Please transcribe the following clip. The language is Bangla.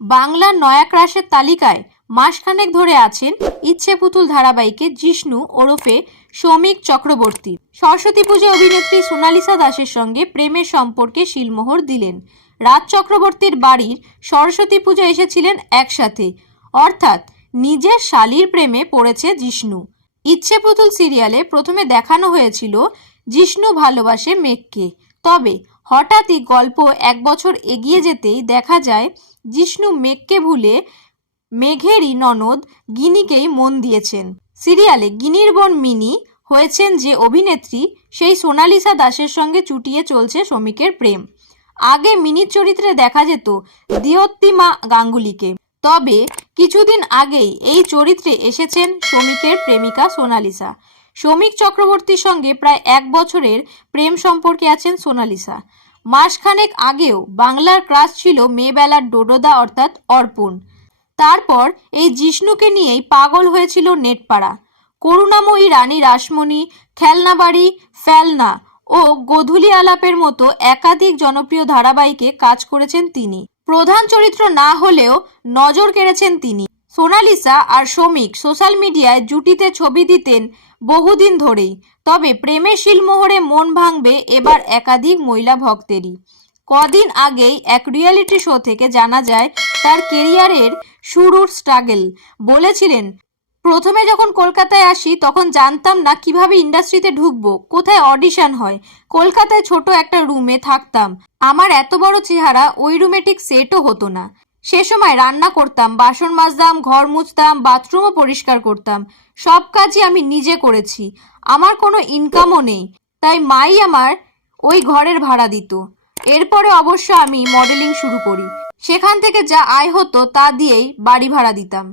বাংলার নয়া ক্রাশের তালিকায় মাসখানেক ধরে আছেন ইচ্ছে পুতুল ধারাবাহিকে জিষ্ণু ওরফে সৌমিক চক্রবর্তী। সরস্বতী পুজো অভিনেত্রী সোনালিসা দাসের সঙ্গে প্রেমের সম্পর্কে শিলমোহর দিলেন। রাজ চক্রবর্তীর বাড়ির সরস্বতী পুজো এসেছিলেন একসাথে। অর্থাৎ নিজের শালির প্রেমে পড়েছে জিষ্ণু। ইচ্ছে পুতুল সিরিয়ালে প্রথমে দেখানো হয়েছিল জিষ্ণু ভালোবাসে মেঘকে। তবে হঠাৎই গল্প এক বছর এগিয়ে যেতেই দেখা যায়, জিষ্ণু মেঘকে ভুলে মেঘেরই ননদ গিনিকেই মন দিয়েছেন। সিরিয়ালে গিনির বোন মিনি হয়েছেন যে অভিনেত্রী, সেই সোনালিসা দাসের সঙ্গে চুটিয়ে চলছে শ্রমিকের প্রেম। আগে মিনির চরিত্রে দেখা যেত দিয়ত্তিমা গাঙ্গুলিকে। তবে কিছুদিন আগেই এই চরিত্রে এসেছেন শ্রমিকের প্রেমিকা সোনালিসা। শ্রমিক চক্রবর্তীর সঙ্গে প্রায় এক বছরের প্রেম সম্পর্কে আছেন সোনালিসা। মাসখানেক আগেও বাংলার ক্রাশ ছিল মেয়েবেলার ডোডোদা অর্থাৎ অর্পণ। তারপর এই জিষ্ণুকে নিয়েই পাগল হয়েছিল নেটপাড়া। করুণাময়ী রানী রাসমণি, খেলনাবাড়ি, ফেলনা ও গোধূলি আলাপের মতো একাধিক জনপ্রিয় ধারাবাহিকে কাজ করেছেন তিনি। প্রধান চরিত্র না হলেও নজর কেড়েছেন তিনি। সোনালিসা আর শ্রমিক সোশ্যাল মিডিয়ায় জুটিতে ছবি দিতেন বহুদিন ধরেই। তবে প্রেমের শিলমোহরে মন ভাঙবে এবার একাধিক মহিলা ভক্তেরই। কদিন আগেই এক রিয়েলিটি শো থেকে জানা যায়, তার কেরিয়ারের শুরুর স্ট্রাগল। বলেছিলেন, প্রথমে যখন কলকাতায় আসি, তখন জানতাম না কীভাবে ইন্ডাস্ট্রিতে ঢুকবো, কোথায় অডিশন হয়। কলকাতায় ছোট একটা রুমে থাকতাম। আমার এত বড় চেহারা, ওই রুমে ঠিক সেটও হতো না। সে সময় রান্না করতাম, বাসন মাজতাম, ঘর মুছতাম বাথরুমও পরিষ্কার করতাম। সব কাজই আমি নিজে করেছি। আমার কোনো ইনকামও নেই। তাই মাই আমার ওই ঘরের ভাড়া দিত। এরপরে অবশ্য আমি মডেলিং শুরু করি। সেখান থেকে যা আয় হতো তা দিয়েই বাড়ি ভাড়া দিতাম।